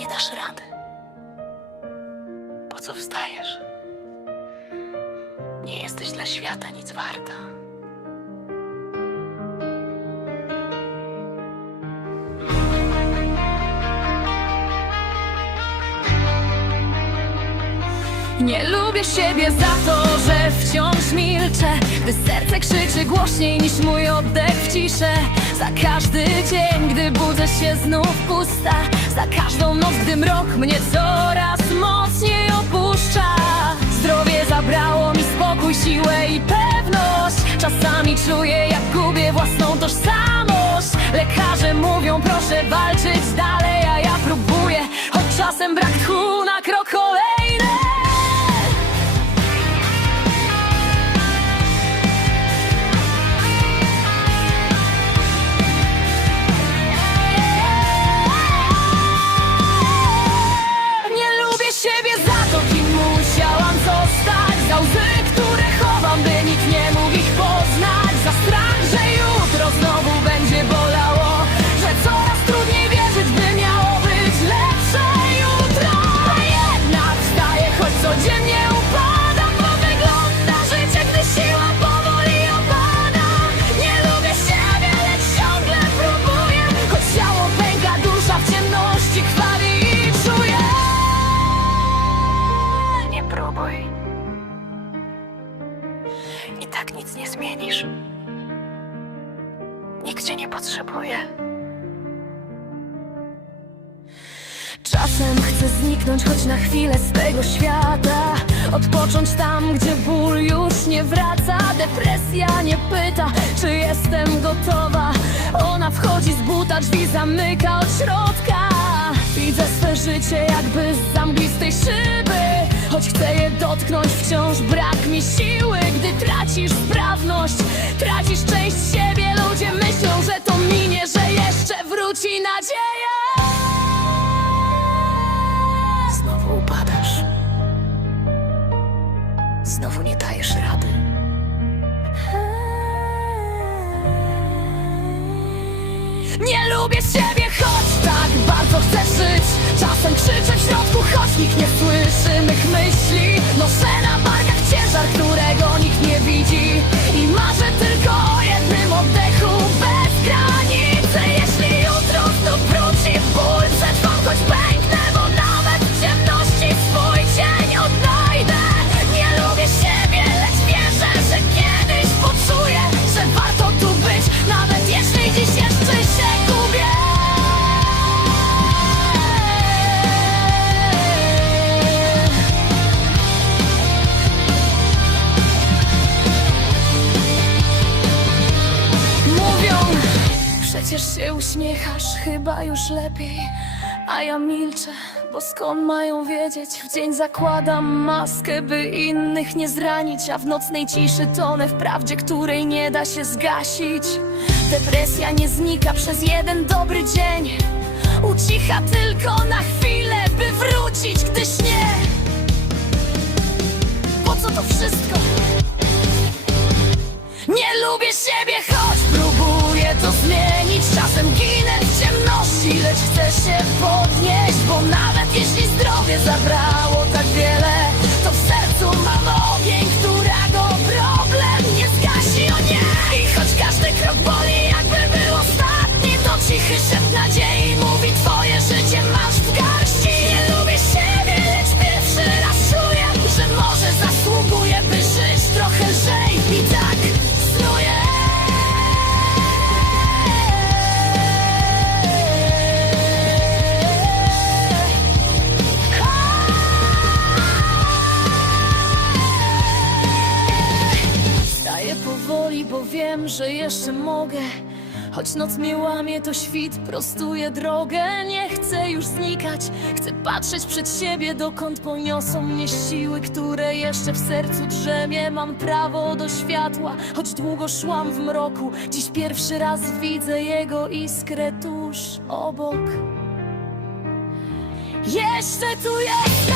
Nie dasz rady. Po co wstajesz? Nie jesteś dla świata nic warta. Nie lubię siebie za to, że wciąż milczę. Gdy serce krzyczy głośniej niż mój oddech w ciszę Za każdy dzień, gdy budzę się znów pusta. Za każdą noc, gdy mrok mnie coraz mocniej opuszcza. Zdrowie zabrało mi spokój, siłę i pewność. Czasami czuję, jak gubię własną tożsamość. Lekarze mówią, proszę walczyć dalej, a ja próbuję. Choć czasem brak tchu na krok kolejny Nikt cię nie potrzebuje. Czasem chcę zniknąć choć na chwilę z tego świata. Odpocząć tam, gdzie ból już nie wraca. Depresja nie pyta, czy jestem gotowa. Ona wchodzi z buta, drzwi zamyka od środka. Widzę swe życie jakby z zamglistej szyby. Choć chcę je dotknąć, wciąż brak mi siły. Gdy tracisz sprawność, tracisz wróci nadzieja Znowu upadasz. Znowu nie dajesz rady. Nie lubię siebie, choć tak bardzo chcę żyć Czasem krzyczę w środku, choć nikt nie słyszy mych myśli Noszę na przecież się uśmiechasz, chyba już lepiej. A ja milczę, bo skąd mają wiedzieć? W dzień zakładam maskę, by innych nie zranić A w nocnej ciszy tonę w prawdzie, której nie da się zgasić. Depresja nie znika przez jeden dobry dzień. Ucicha tylko na chwilę, by wrócić, gdy śnie Po co to wszystko? Nie lubię siebie, się podnieść Bo nawet jeśli zdrowie zabrało tak wiele wiem, że jeszcze mogę. Choć noc mnie łamie, to świt prostuje drogę. Nie chcę już znikać, chcę patrzeć przed siebie Dokąd poniosą mnie siły, które jeszcze w sercu drzemie. Mam prawo do światła, choć długo szłam w mroku. Dziś pierwszy raz widzę jego iskrę tuż obok. Jeszcze tu jestem